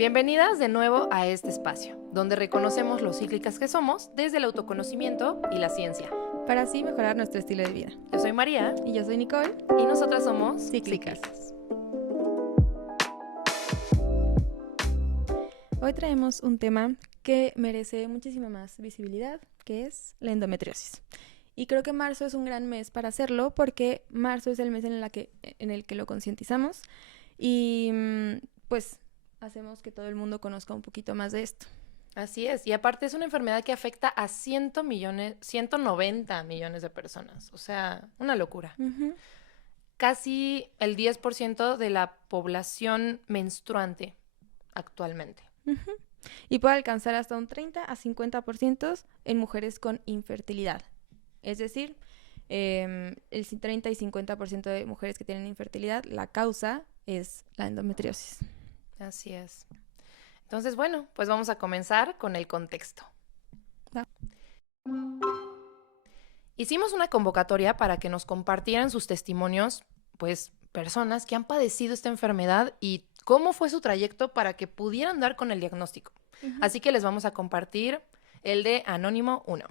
Bienvenidas de nuevo a este espacio, donde reconocemos lo cíclicas que somos desde el autoconocimiento y la ciencia. Para así mejorar nuestro estilo de vida. Yo soy María. Y yo soy Nicole. Y nosotras somos Cíclicas. Hoy traemos un tema que merece muchísima más visibilidad, que es la endometriosis. Y creo que marzo es un gran mes para hacerlo porque marzo es el mes en el que lo concientizamos y pues hacemos que todo el mundo conozca un poquito más de esto. Así es, y aparte es una enfermedad que afecta a 190 millones de personas, o sea, una locura. Uh-huh. Casi el 10% de la población menstruante actualmente. Uh-huh. Y puede alcanzar hasta un 30 a 50% en mujeres con infertilidad. Es decir, el 30 y 50% de mujeres que tienen infertilidad, la causa es la endometriosis. Así es. Entonces, bueno, pues vamos a comenzar con el contexto. Va. Hicimos una convocatoria para que nos compartieran sus testimonios, pues, personas que han padecido esta enfermedad y cómo fue su trayecto para que pudieran dar con el diagnóstico. Uh-huh. Así que les vamos a compartir el de Anónimo 1.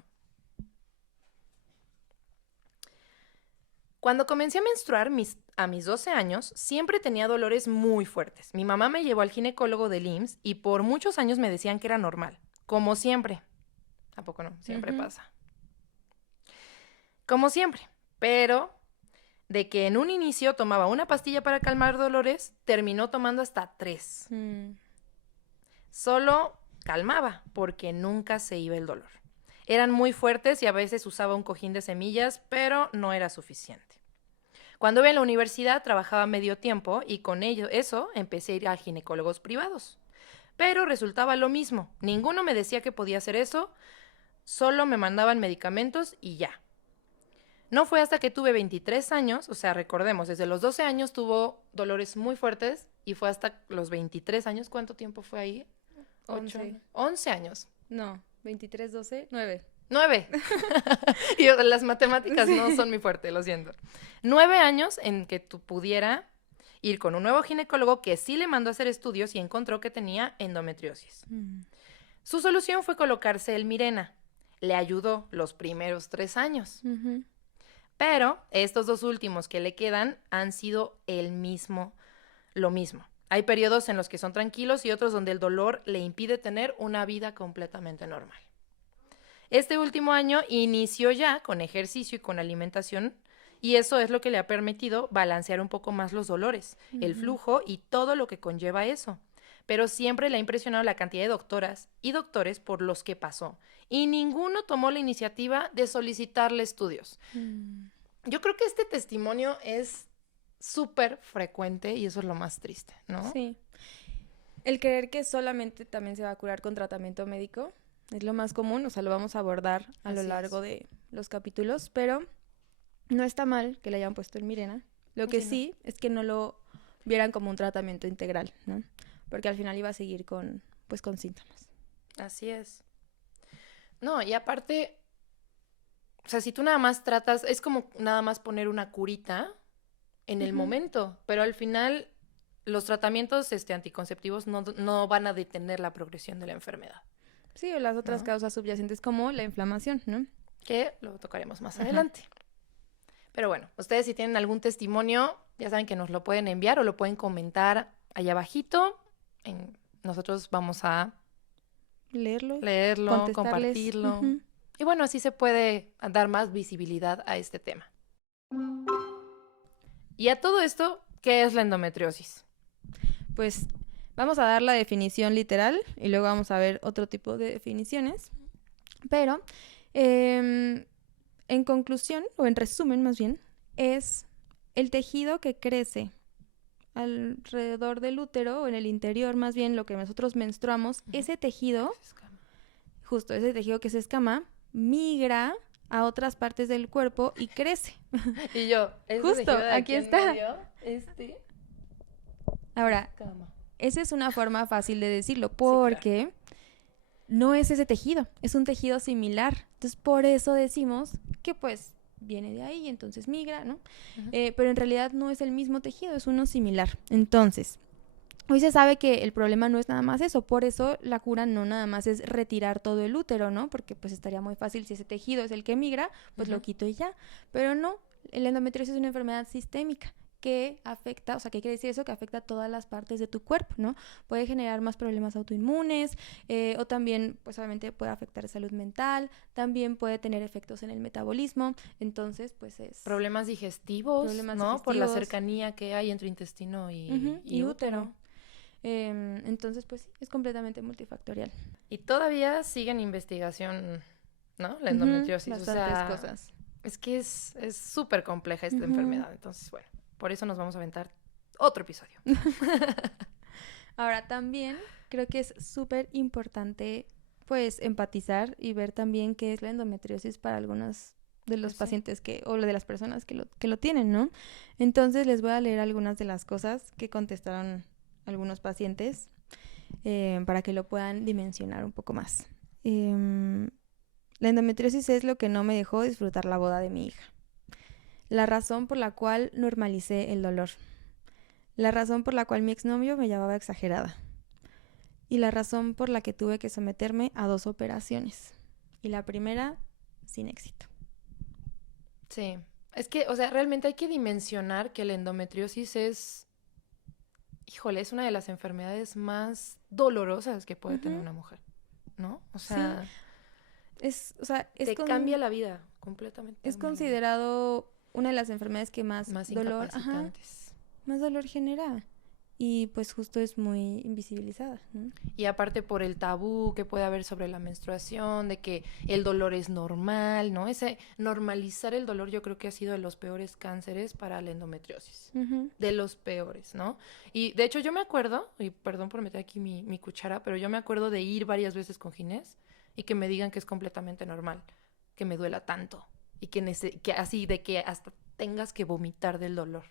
Cuando comencé a menstruar a mis 12 años, siempre tenía dolores muy fuertes. Mi mamá me llevó al ginecólogo del IMSS y por muchos años me decían que era normal, como siempre. ¿A poco no? Siempre pasa. Como siempre, pero de que en un inicio tomaba una pastilla para calmar dolores, terminó tomando hasta 3. Solo calmaba porque nunca se iba el dolor. Eran muy fuertes y a veces usaba un cojín de semillas, pero no era suficiente. Cuando iba en la universidad trabajaba medio tiempo y con eso empecé a ir a ginecólogos privados. Pero resultaba lo mismo. Ninguno me decía que podía hacer eso, solo me mandaban medicamentos y ya. No fue hasta que tuve 23 años, o sea, recordemos, desde los 12 años tuvo dolores muy fuertes y fue hasta los 23 años. ¿Cuánto tiempo fue ahí? 11 años. No, 23, 12, 9. 9. Y las matemáticas no son mi fuerte, lo siento. 9 años en que tú pudiera ir con un nuevo ginecólogo que sí le mandó a hacer estudios y encontró que tenía endometriosis. Su solución fue colocarse el Mirena. Le ayudó los primeros 3 años. Uh-huh. Pero estos 2 últimos que le quedan han sido lo mismo. Hay periodos en los que son tranquilos y otros donde el dolor le impide tener una vida completamente normal. Este último año inició ya con ejercicio y con alimentación y eso es lo que le ha permitido balancear un poco más los dolores, el flujo y todo lo que conlleva eso. Pero siempre le ha impresionado la cantidad de doctoras y doctores por los que pasó y ninguno tomó la iniciativa de solicitarle estudios. Yo creo que este testimonio es súper frecuente y eso es lo más triste, ¿no? Sí. El creer que solamente también se va a curar con tratamiento médico es lo más común, o sea, lo vamos a abordar a lo largo de los capítulos, pero no está mal que le hayan puesto el Mirena. Lo que sí es que no lo vieran como un tratamiento integral, ¿no? Porque al final iba a seguir con síntomas. Así es. No, y aparte, o sea, si tú nada más tratas, es como nada más poner una curita en el momento, pero al final los tratamientos anticonceptivos no van a detener la progresión de la enfermedad. Sí, o las otras causas subyacentes como la inflamación, ¿no? Que lo tocaremos más adelante. Pero bueno, ustedes si tienen algún testimonio, ya saben que nos lo pueden enviar o lo pueden comentar allá abajito. Nosotros vamos a leerlo, compartirlo. Y bueno, así se puede dar más visibilidad a este tema. Y a todo esto, ¿qué es la endometriosis? Pues vamos a dar la definición literal y luego vamos a ver otro tipo de definiciones. Pero, en conclusión, o en resumen más bien, es el tejido que crece alrededor del útero o en el interior, más bien lo que nosotros menstruamos. Ese tejido, justo ese tejido que se escama, migra a otras partes del cuerpo y crece. Y yo, justo, aquí está. Medio, Ahora, esa es una forma fácil de decirlo, porque no es ese tejido, es un tejido similar. Entonces, por eso decimos que pues viene de ahí y entonces migra, ¿no? Pero en realidad no es el mismo tejido, es uno similar. Entonces, Hoy se sabe que el problema no es nada más eso, por eso la cura no nada más es retirar todo el útero, ¿no? Porque pues estaría muy fácil, si ese tejido es el que migra, pues lo quito y ya. Pero no, el endometriosis es una enfermedad sistémica que afecta, o sea, ¿qué quiere decir eso? Que afecta a todas las partes de tu cuerpo, ¿no? Puede generar más problemas autoinmunes, o también, pues obviamente puede afectar salud mental, también puede tener efectos en el metabolismo, entonces, pues es... Problemas digestivos, ¿no? Por la cercanía que hay entre intestino y útero. Entonces, pues sí, es completamente multifactorial. Y todavía sigue en investigación, ¿no? La endometriosis. Bastantes cosas. Es que es súper compleja esta enfermedad. Entonces, bueno, por eso nos vamos a aventar otro episodio. Ahora, también creo que es súper importante, pues, empatizar y ver también qué es la endometriosis para algunos de los pacientes o de las personas que lo tienen, ¿no? Entonces, les voy a leer algunas de las cosas que contestaron algunos pacientes para que lo puedan dimensionar un poco más. La endometriosis es lo que no me dejó disfrutar la boda de mi hija. La razón por la cual normalicé el dolor. La razón por la cual mi exnovio me llamaba exagerada. Y la razón por la que tuve que someterme a 2 operaciones. Y la primera, sin éxito. Sí. Es que, o sea, realmente hay que dimensionar que la endometriosis es... Híjole, es una de las enfermedades más dolorosas que puede tener una mujer, ¿no? O sea, te cambia la vida completamente. Es considerado una de las enfermedades que más dolor, más dolor genera. Y pues justo es muy invisibilizada, ¿no? Y aparte por el tabú que puede haber sobre la menstruación, de que el dolor es normal, ¿no? Ese normalizar el dolor yo creo que ha sido de los peores cánceres para la endometriosis. De los peores, ¿no? Y de hecho yo me acuerdo, y perdón por meter aquí mi cuchara, pero yo me acuerdo de ir varias veces con Ginés y que me digan que es completamente normal, que me duela tanto y que así de que hasta tengas que vomitar del dolor.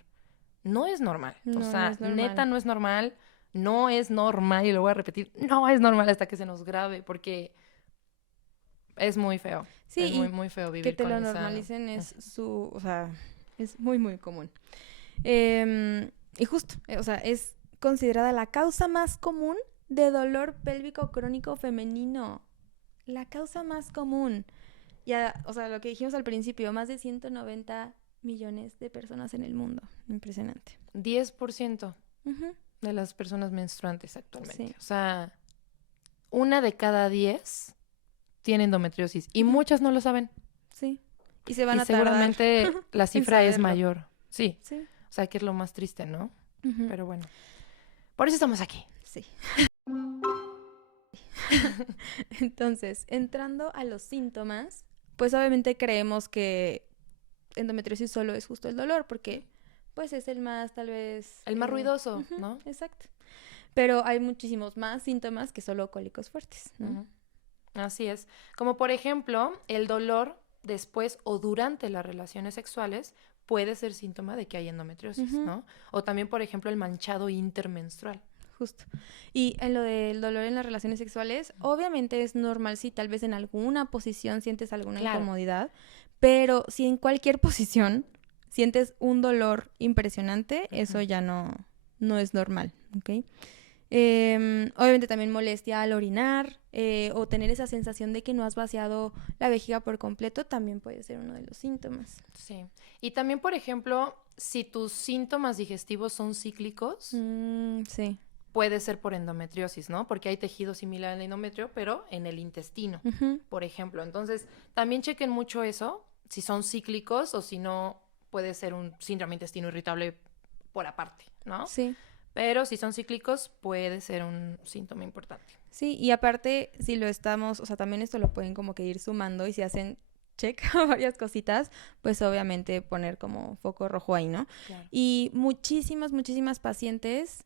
No es normal. No, o sea, no es normal. Neta no es normal. No es normal, y lo voy a repetir, no es normal hasta que se nos grabe, porque es muy feo. Sí, es muy, muy feo vivir que te con lo esa... normalicen es o sea, es muy, muy común. Y justo, o sea, es considerada la causa más común de dolor pélvico crónico femenino. La causa más común. Ya, o sea, lo que dijimos al principio, más de 190 millones de personas en el mundo. Impresionante. 10% de las personas menstruantes actualmente. Sí. O sea, 1 de cada 10 tiene endometriosis y muchas no lo saben. Sí. Y se van a seguramente la cifra es mayor. Sí. O sea, que es lo más triste, ¿no? Pero bueno. Por eso estamos aquí. Sí. Entonces, entrando a los síntomas, pues obviamente creemos que endometriosis solo es justo el dolor, porque pues es el más, tal vez... El más ruidoso, ¿no? Exacto. Pero hay muchísimos más síntomas que solo cólicos fuertes, ¿no? Así es. Como por ejemplo, el dolor después o durante las relaciones sexuales puede ser síntoma de que hay endometriosis, ¿no? O también, por ejemplo, el manchado intermenstrual. Justo. Y en lo del dolor en las relaciones sexuales, obviamente es normal si tal vez en alguna posición sientes alguna incomodidad, pero si en cualquier posición sientes un dolor impresionante, eso ya no es normal, ¿ok? Obviamente también molestia al orinar o tener esa sensación de que no has vaciado la vejiga por completo también puede ser uno de los síntomas. Sí. Y también, por ejemplo, si tus síntomas digestivos son cíclicos, sí, puede ser por endometriosis, ¿no? Porque hay tejido similar al endometrio, pero en el intestino, por ejemplo. Entonces, también chequen mucho eso, si son cíclicos o si no, puede ser un síndrome intestino irritable por aparte, ¿no? Sí. Pero si son cíclicos, puede ser un síntoma importante. Sí, y aparte, si lo estamos, o sea, también esto lo pueden como que ir sumando y si hacen check a varias cositas, pues obviamente poner como foco rojo ahí, ¿no? Claro. Y muchísimas pacientes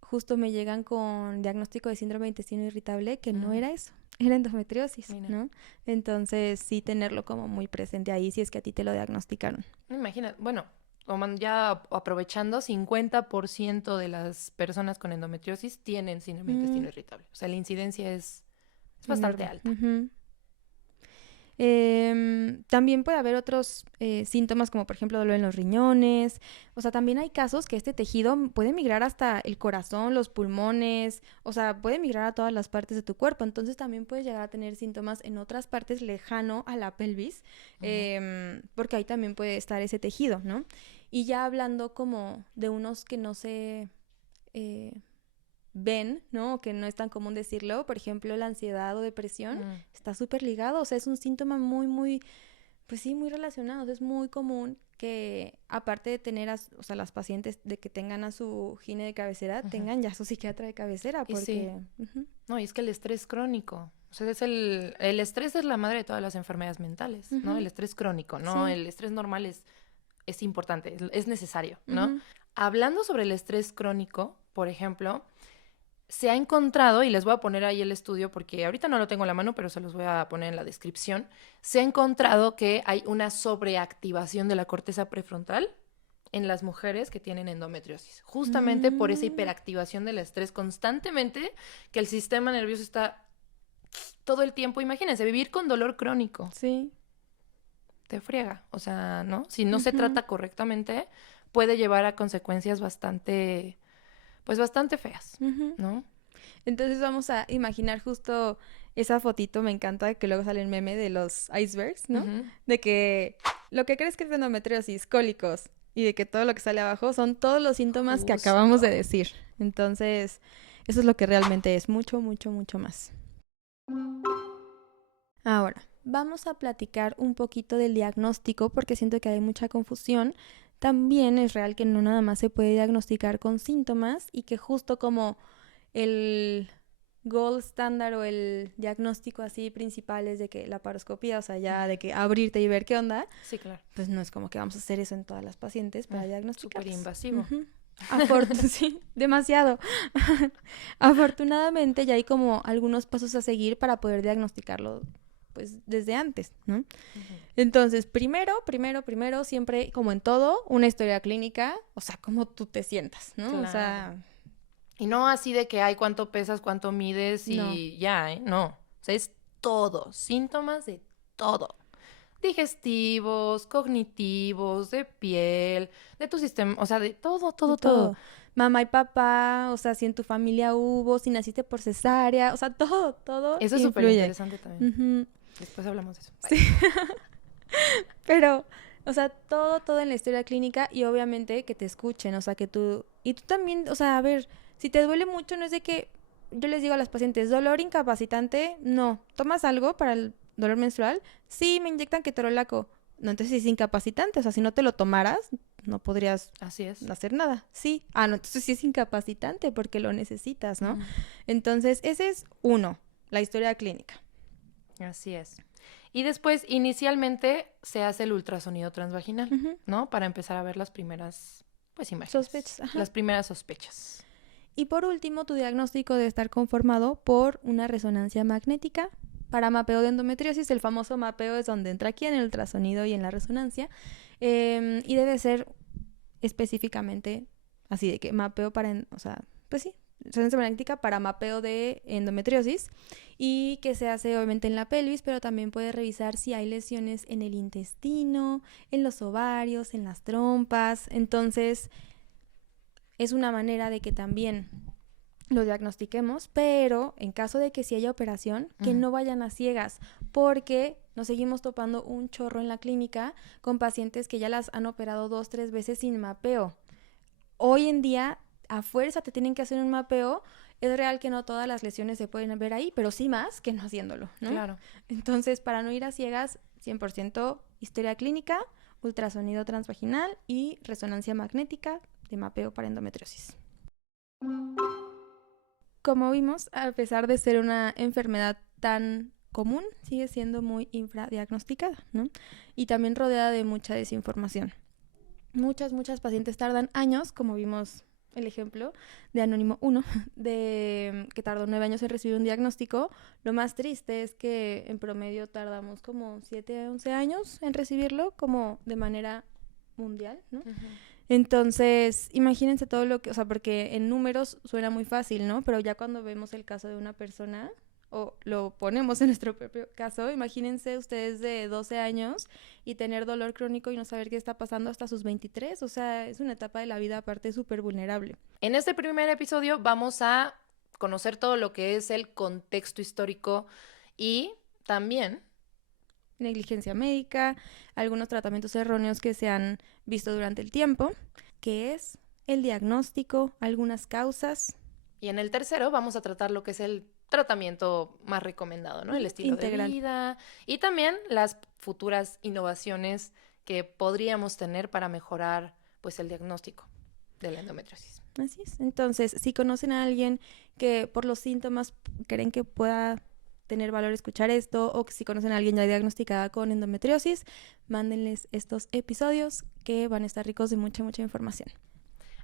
justo me llegan con diagnóstico de síndrome de intestino irritable que no era eso, era endometriosis, ¿no? Entonces, sí tenerlo como muy presente ahí si es que a ti te lo diagnosticaron. Imagina, bueno, ya aprovechando, 50% de las personas con endometriosis tienen síndrome de intestino irritable. O sea, la incidencia es bastante alta. También puede haber otros síntomas como por ejemplo dolor en los riñones. O sea, también hay casos que este tejido puede migrar hasta el corazón, los pulmones, o sea, puede migrar a todas las partes de tu cuerpo. Entonces también puedes llegar a tener síntomas en otras partes lejano a la pelvis, porque ahí también puede estar ese tejido, ¿no? Y ya hablando como de unos que no se ven, ¿no? Que no es tan común decirlo, por ejemplo, la ansiedad o depresión está súper ligado, o sea, es un síntoma muy, muy, pues sí, muy relacionado. O sea, es muy común que aparte de tener, o sea, las pacientes de que tengan a su gine de cabecera, tengan ya su psiquiatra de cabecera, porque... No, y es que el estrés crónico, o sea, es el estrés es la madre de todas las enfermedades mentales, ¿no? El estrés crónico, ¿no? El estrés normal es importante, es necesario, ¿no? Hablando sobre el estrés crónico, por ejemplo, se ha encontrado, y les voy a poner ahí el estudio porque ahorita no lo tengo en la mano, pero se los voy a poner en la descripción, se ha encontrado que hay una sobreactivación de la corteza prefrontal en las mujeres que tienen endometriosis, justamente por esa hiperactivación del estrés constantemente, que el sistema nervioso está todo el tiempo, imagínense, vivir con dolor crónico. Sí. Te friega, o sea, ¿no? Si no se trata correctamente, puede llevar a consecuencias bastante feas, ¿no? Entonces vamos a imaginar justo esa fotito, me encanta, que luego sale el meme de los icebergs, ¿no? De que lo que crees que es endometriosis, cólicos, y de que todo lo que sale abajo son todos los síntomas que acabamos de decir. Entonces, eso es lo que realmente es, mucho, mucho, mucho más. Ahora, vamos a platicar un poquito del diagnóstico porque siento que hay mucha confusión. También es real que no nada más se puede diagnosticar con síntomas y que justo como el gold standard o el diagnóstico así principal es de que la paroscopía, o sea, ya de que abrirte y ver qué onda. Sí, claro. Pues no es como que vamos a hacer eso en todas las pacientes para diagnosticar. Súper invasivo. Sí, demasiado. Afortunadamente ya hay como algunos pasos a seguir para poder diagnosticarlo pues desde antes, ¿no? Entonces, primero, siempre, como en todo, una historia clínica, o sea, cómo tú te sientas, ¿no? Claro. O sea... Y no así de que hay cuánto pesas, cuánto mides y ya, ¿eh? No. O sea, es todo, síntomas de todo. Digestivos, cognitivos, de piel, de tu sistema, o sea, de todo. Mamá y papá, o sea, si en tu familia hubo, si naciste por cesárea, o sea, todo eso es súper interesante también. Después hablamos de eso. Sí. Pero, o sea, todo en la historia clínica y obviamente que te escuchen, o sea, que tú... Y tú también, o sea, a ver, si te duele mucho, no es de que... Yo les digo a las pacientes, dolor incapacitante, no. ¿Tomas algo para el dolor menstrual? Sí, me inyectan ketorolaco. No, entonces es incapacitante, o sea, si no te lo tomaras, no podrías hacer nada. Sí. Ah, no, entonces sí es incapacitante porque lo necesitas, ¿no? Entonces, ese es uno, la historia clínica. Así es. Y después, inicialmente, se hace el ultrasonido transvaginal, ¿no? Para empezar a ver las primeras, pues, imágenes. Sospechas. Ajá. Las primeras sospechas. Y por último, tu diagnóstico debe estar conformado por una resonancia magnética para mapeo de endometriosis. El famoso mapeo es donde entra aquí en el ultrasonido y en la resonancia. Y debe ser específicamente así de que mapeo para, o sea, pues sí, resonancia magnética para mapeo de endometriosis y que se hace obviamente en la pelvis, pero también puede revisar si hay lesiones en el intestino, en los ovarios, en las trompas. Entonces, es una manera de que también lo diagnostiquemos, pero en caso de que sí haya operación, que no vayan a ciegas, porque nos seguimos topando un chorro en la clínica con pacientes que ya las han operado 2-3 veces sin mapeo. Hoy en día, a fuerza te tienen que hacer un mapeo. Es real que no todas las lesiones se pueden ver ahí, pero sí más que no haciéndolo, ¿no? Claro. Entonces, para no ir a ciegas, 100% historia clínica, ultrasonido transvaginal y resonancia magnética de mapeo para endometriosis. Como vimos, a pesar de ser una enfermedad tan común, sigue siendo muy infradiagnosticada, ¿no? Y también rodeada de mucha desinformación. Muchas pacientes tardan años, como vimos el ejemplo de Anónimo 1, que tardó 9 años en recibir un diagnóstico. Lo más triste es que en promedio tardamos como 7 a 11 años en recibirlo, como de manera mundial, ¿no? Entonces, imagínense todo lo que, o sea, porque en números suena muy fácil, ¿no? Pero ya cuando vemos el caso de una persona, o lo ponemos en nuestro propio caso, imagínense ustedes de 12 años y tener dolor crónico y no saber qué está pasando hasta sus 23, o sea, es una etapa de la vida aparte súper vulnerable. En este primer episodio vamos a conocer todo lo que es el contexto histórico y también Negligencia médica, algunos tratamientos erróneos que se han visto durante el tiempo, que es el diagnóstico, algunas causas. Y en el tercero vamos a tratar lo que es el tratamiento más recomendado, ¿no? El estilo Integral. de vida y también las futuras innovaciones que podríamos tener para mejorar, pues, el diagnóstico de la endometriosis. Así es. Entonces, si conocen a alguien que por los síntomas creen que pueda tener valor escuchar esto, o que si conocen a alguien ya diagnosticada con endometriosis, mándenles estos episodios que van a estar ricos de mucha, mucha información.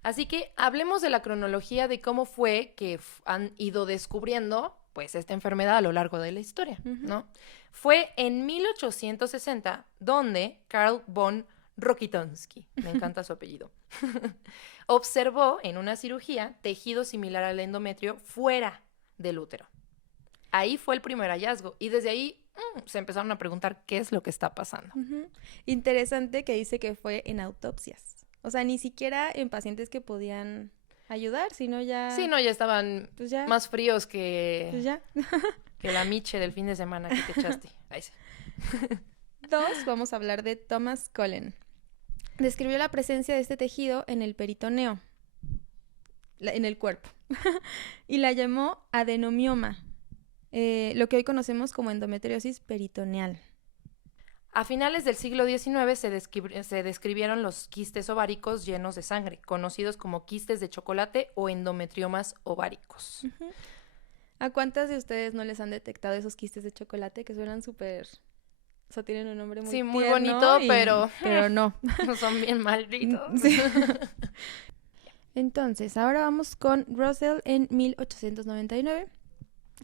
Así que hablemos de la cronología de cómo fue que han ido descubriendo, pues, esta enfermedad a lo largo de la historia, ¿no? Fue en 1860 donde Carl von Rokitansky, me encanta su apellido, observó en una cirugía tejido similar al endometrio fuera del útero. Ahí fue el primer hallazgo y desde ahí se empezaron a preguntar qué es lo que está pasando. Interesante que dice que fue en autopsias. O sea, ni siquiera en pacientes que podían ayudar, sino ya... Sí, no, ya estaban pues ya, más fríos que, pues ya. que la miche del fin de semana que te echaste. Ahí sí. 2, vamos a hablar de Thomas Cullen. Describió la presencia de este tejido en el peritoneo, en el cuerpo, y la llamó adenomioma, lo que hoy conocemos como endometriosis peritoneal. A finales del siglo XIX se describieron los quistes ováricos llenos de sangre, conocidos como quistes de chocolate o endometriomas ováricos. ¿A cuántas de ustedes no les han detectado esos quistes de chocolate que suenan súper... O sea, tienen un nombre muy Sí, muy tierno bonito, pero no. son bien malditos. Sí. Entonces, ahora vamos con Russell en 1899,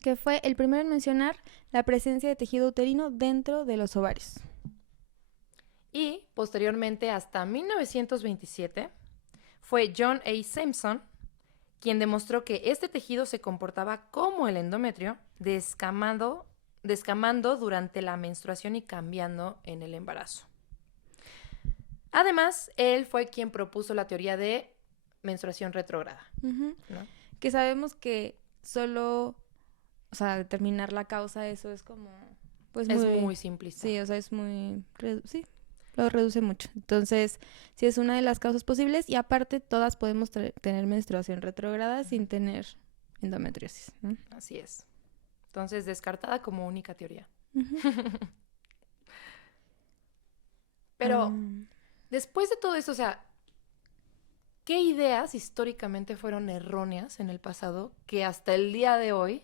que fue el primero en mencionar la presencia de tejido uterino dentro de los ovarios. Y posteriormente, hasta 1927, fue John A. Simpson quien demostró que este tejido se comportaba como el endometrio, descamando durante la menstruación y cambiando en el embarazo. Además, él fue quien propuso la teoría de menstruación retrógrada, ¿no? Que sabemos que solo, o sea, determinar la causa, eso es como, pues es muy simplista. Sí, o sea, es muy, sí, lo reduce mucho. Entonces, sí es una de las causas posibles y aparte todas podemos tener menstruación retrógrada sin tener endometriosis, ¿no? Así es. Entonces, descartada como única teoría. Pero, después de todo esto, o sea, ¿qué ideas históricamente fueron erróneas en el pasado que hasta el día de hoy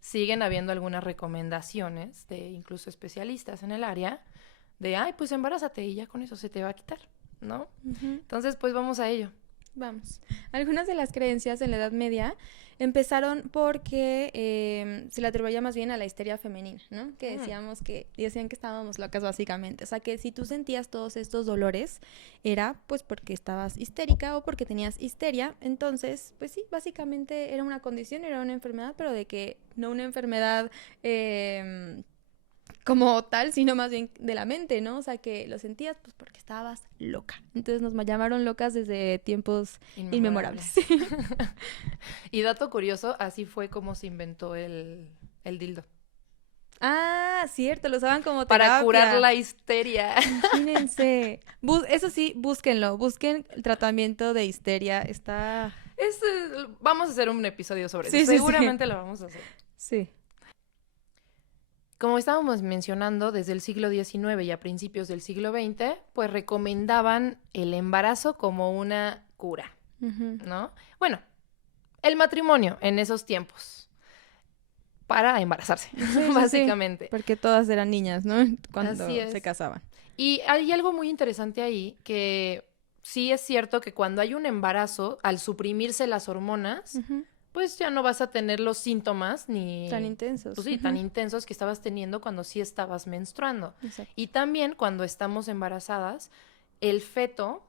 siguen habiendo algunas recomendaciones de incluso especialistas en el área de, ay, pues embarázate y ya con eso se te va a quitar, ¿no? Entonces, pues vamos a ello. Vamos. Algunas de las creencias en la Edad Media empezaron porque se le atribuía más bien a la histeria femenina, ¿no? Que decían que estábamos locas básicamente. O sea, que si tú sentías todos estos dolores, era pues porque estabas histérica o porque tenías histeria. Entonces, pues sí, básicamente era una condición, era una enfermedad, pero de que no una enfermedad... como tal, sino más bien de la mente, ¿no? O sea, que lo sentías pues porque estabas loca. Entonces nos llamaron locas desde tiempos inmemorables. Y dato curioso, así fue como se inventó el dildo. Ah, cierto, lo usaban como para terapia. curar la histeria. Imagínense. Eso sí, búsquenlo. Busquen el tratamiento de histeria. Está... Vamos a hacer un episodio sobre eso. Sí, Seguramente lo vamos a hacer. Sí. Como estábamos mencionando, desde el siglo XIX y a principios del siglo XX, pues recomendaban el embarazo como una cura, ¿no? Bueno, el matrimonio en esos tiempos para embarazarse, básicamente. Sí, porque todas eran niñas, ¿no? Cuando se casaban. Y hay algo muy interesante ahí, que sí es cierto que cuando hay un embarazo, al suprimirse las hormonas... pues ya no vas a tener los síntomas ni... tan intensos. Pues sí, tan intensos que estabas teniendo cuando sí estabas menstruando. Exacto. Y también cuando estamos embarazadas, el feto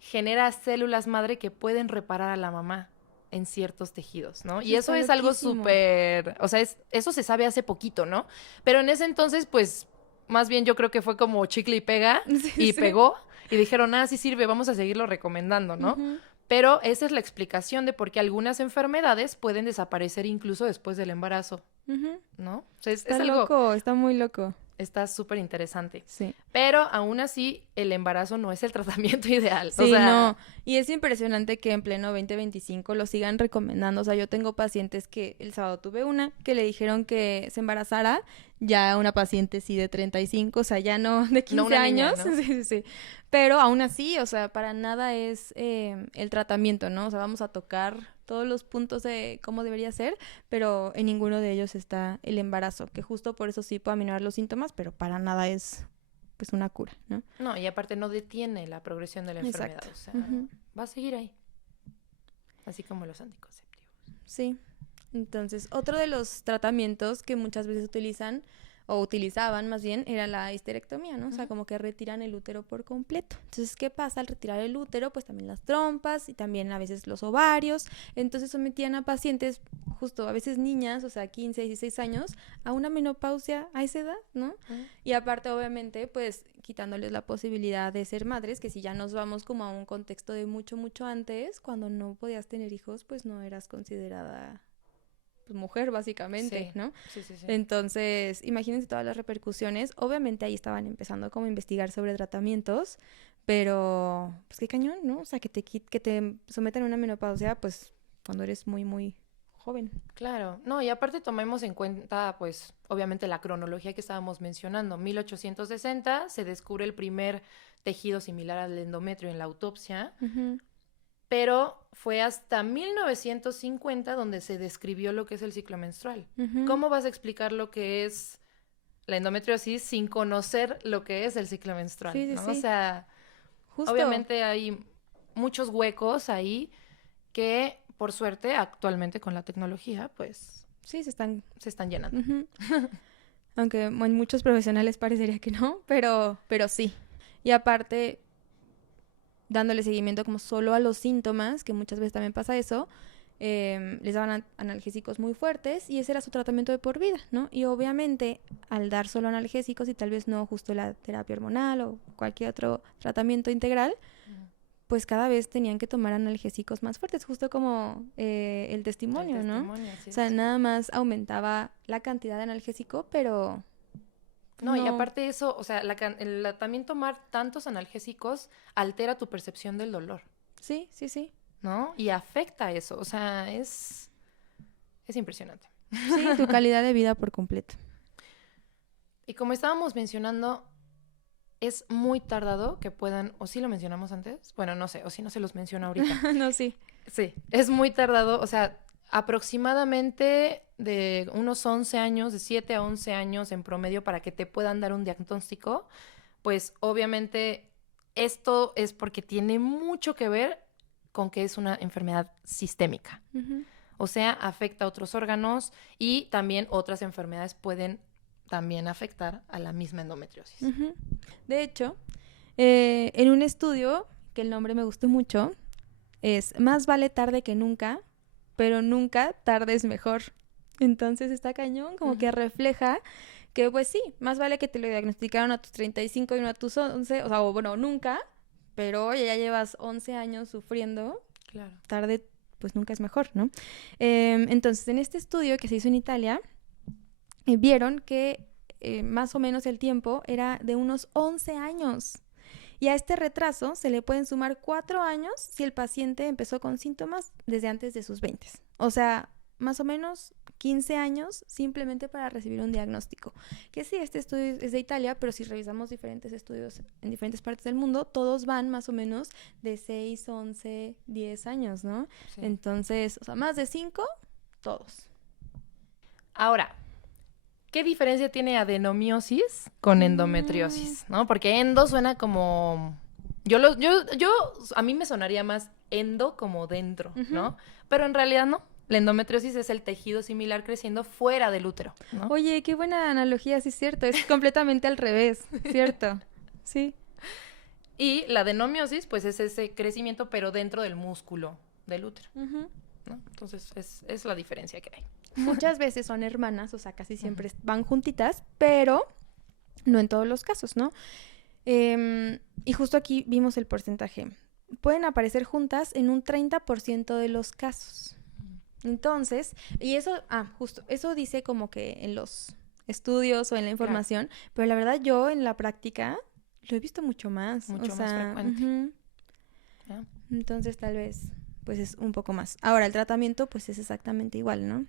genera células madre que pueden reparar a la mamá. en ciertos tejidos, ¿no? Sí, Y eso está es algo loquísimo. súper, o sea, eso se sabe hace poquito, ¿no? Pero en ese entonces, pues, más bien yo creo que fue como chicle y pega, Sí, y sí. pegó, y dijeron, sí sirve, vamos a seguirlo recomendando, ¿no? Ujú, Pero esa es la explicación de por qué algunas enfermedades pueden desaparecer incluso después del embarazo, ujú. ¿no? O sea, Está es algo, loco, está muy loco. está súper interesante. Sí. Pero aún así, el embarazo no es el tratamiento ideal. O Sí, no. sea, Y es impresionante que en pleno 2025 lo sigan recomendando. O sea, yo tengo pacientes que el sábado tuve una que le dijeron que se embarazara, ya una paciente sí de 35, o sea, ya no de 15 no una niña, años. ¿no? Sí, sí, sí. Pero aún así, o sea, para nada es el tratamiento, ¿no? O sea, vamos a tocar todos los puntos de cómo debería ser, pero en ninguno de ellos está el embarazo, que justo por eso sí puede aminorar los síntomas, pero para nada es pues una cura, ¿no? No, y aparte no detiene la progresión de la enfermedad. Exacto. O sea, Ujú. va a seguir ahí. Así como los anticonceptivos. Sí. Entonces, otro de los tratamientos que muchas veces utilizan, o utilizaban más bien, era la histerectomía, ¿no? O sea, Ujú. como que retiran el útero por completo. Entonces, ¿qué pasa al retirar el útero? Pues también las trompas y también a veces los ovarios. Entonces, sometían a pacientes, justo a veces niñas, o sea, 15, 16 años, a una menopausia a esa edad, ¿no? Ujú. Y aparte, obviamente, pues quitándoles la posibilidad de ser madres, que si ya nos vamos como a un contexto de mucho, mucho antes, cuando no podías tener hijos, pues no eras considerada pues, mujer, básicamente, Sí, ¿no? sí, sí, sí. Entonces, imagínense todas las repercusiones. Obviamente ahí estaban empezando como a investigar sobre tratamientos, pero pues qué cañón, ¿no? O sea, que te sometan a una menopausia, pues cuando eres muy, muy joven. Claro, no, y aparte tomemos en cuenta, pues, obviamente la cronología que estábamos mencionando. 1860 se descubre el primer tejido similar al endometrio en la autopsia, Ujú, pero fue hasta 1950 donde se describió lo que es el ciclo menstrual. ujú. ¿Cómo vas a explicar lo que es la endometriosis sin conocer lo que es el ciclo menstrual, Sí, sí, ¿no? O sí. sea, Justo. obviamente hay muchos huecos ahí que, por suerte, actualmente con la tecnología, pues Sí, se están. se están llenando. Ujú. Aunque en muchos profesionales parecería que no, pero sí. Y aparte, dándole seguimiento como solo a los síntomas, que muchas veces también pasa eso, les daban analgésicos muy fuertes y ese era su tratamiento de por vida, ¿no? Y obviamente al dar solo analgésicos y tal vez no justo la terapia hormonal o cualquier otro tratamiento integral, pues cada vez tenían que tomar analgésicos más fuertes, justo como el El testimonio, ¿no? testimonio, así O sea, es. nada más aumentaba la cantidad de analgésico, pero No, y no, aparte de eso, o sea, también tomar tantos analgésicos altera tu percepción del dolor, sí, sí, sí. ¿no? Y afecta eso, o sea, es impresionante. Sí, tu calidad de vida por completo. Y como estábamos mencionando, es muy tardado que puedan, o sí lo mencionamos antes, bueno, no sé, o si no se los menciono ahorita. No, sí. Sí, es muy tardado, o sea, aproximadamente de unos 11 años, de 7 a 11 años en promedio para que te puedan dar un diagnóstico, pues obviamente esto es porque tiene mucho que ver con que es una enfermedad sistémica. Ujú, O sea, afecta a otros órganos y también otras enfermedades pueden también afectar a la misma endometriosis. ujú. De hecho, en un estudio, que el nombre me gustó mucho, es más vale tarde que nunca, pero nunca tardes mejor. Entonces está cañón, como que Ujú. refleja que pues sí, más vale que te lo diagnosticaron a tus 35 y no a tus 11, o sea, o bueno, nunca, pero oye, ya llevas 11 años sufriendo, Claro. tarde pues nunca es mejor, ¿no? Entonces, en este estudio que se hizo en Italia, vieron que más o menos el tiempo era de unos 11 años. Y a este retraso se le pueden sumar 4 años si el paciente empezó con síntomas desde antes de sus 20. O sea, más o menos 15 años simplemente para recibir un diagnóstico. Que sí, este estudio es de Italia, pero si revisamos diferentes estudios en diferentes partes del mundo, todos van más o menos de 6, 11, 10 años, ¿no? Sí. Entonces, o sea, más de 5, todos. Ahora, ¿qué diferencia tiene adenomiosis con endometriosis? ¿No? Porque endo suena como... a mí me sonaría más endo como dentro, ¿no? Ujú. Pero en realidad no. La endometriosis es el tejido similar creciendo fuera del útero, ¿no? Oye, qué buena analogía, sí es cierto, es completamente al revés, ¿cierto? Sí. Y la adenomiosis, pues es ese crecimiento, pero dentro del músculo del útero. Ujú. ¿no? Entonces, es la diferencia que hay. Muchas veces son hermanas, o sea, casi siempre van juntitas, pero no en todos los casos, ¿no? Y justo aquí vimos el porcentaje. Pueden aparecer juntas en un 30% de los casos. Entonces, y eso, justo, eso dice como que en los estudios o en la información, pero la verdad yo en la práctica lo he visto mucho más. Mucho más frecuente. ¿Ya? Entonces tal vez, pues es un poco más. Ahora, el tratamiento, pues es exactamente igual, ¿no?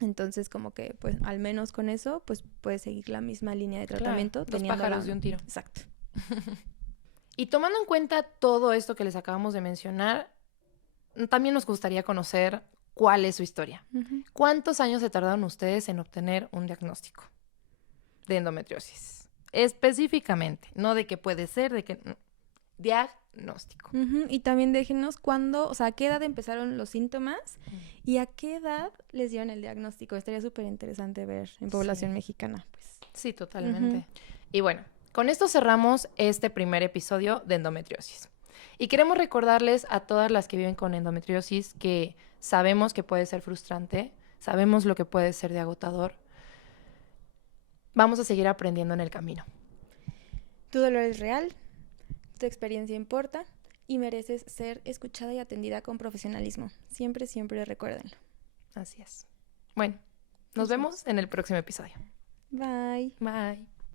Entonces, como que, pues, al menos con eso, pues, puedes seguir la misma línea de tratamiento. Dos pájaros de un tiro. Exacto. Y tomando en cuenta todo esto que les acabamos de mencionar, también nos gustaría conocer cuál es su historia. ¿Cuántos años se tardaron ustedes en obtener un diagnóstico de endometriosis? Específicamente, no de qué puede ser, de qué... Diagnóstico. Y también déjenos cuándo, o sea, a qué edad empezaron los síntomas y a qué edad les dieron el diagnóstico. Estaría súper interesante ver en población mexicana, pues. Sí, totalmente. Y bueno, con esto cerramos este primer episodio de endometriosis. Y queremos recordarles a todas las que viven con endometriosis que sabemos que puede ser frustrante, sabemos lo que puede ser de agotador. Vamos a seguir aprendiendo en el camino. Tu dolor es real, tu experiencia importa y mereces ser escuchada y atendida con profesionalismo. Siempre, siempre recuérdenlo. Así es. Bueno, nos vemos en el próximo episodio. Bye. Bye.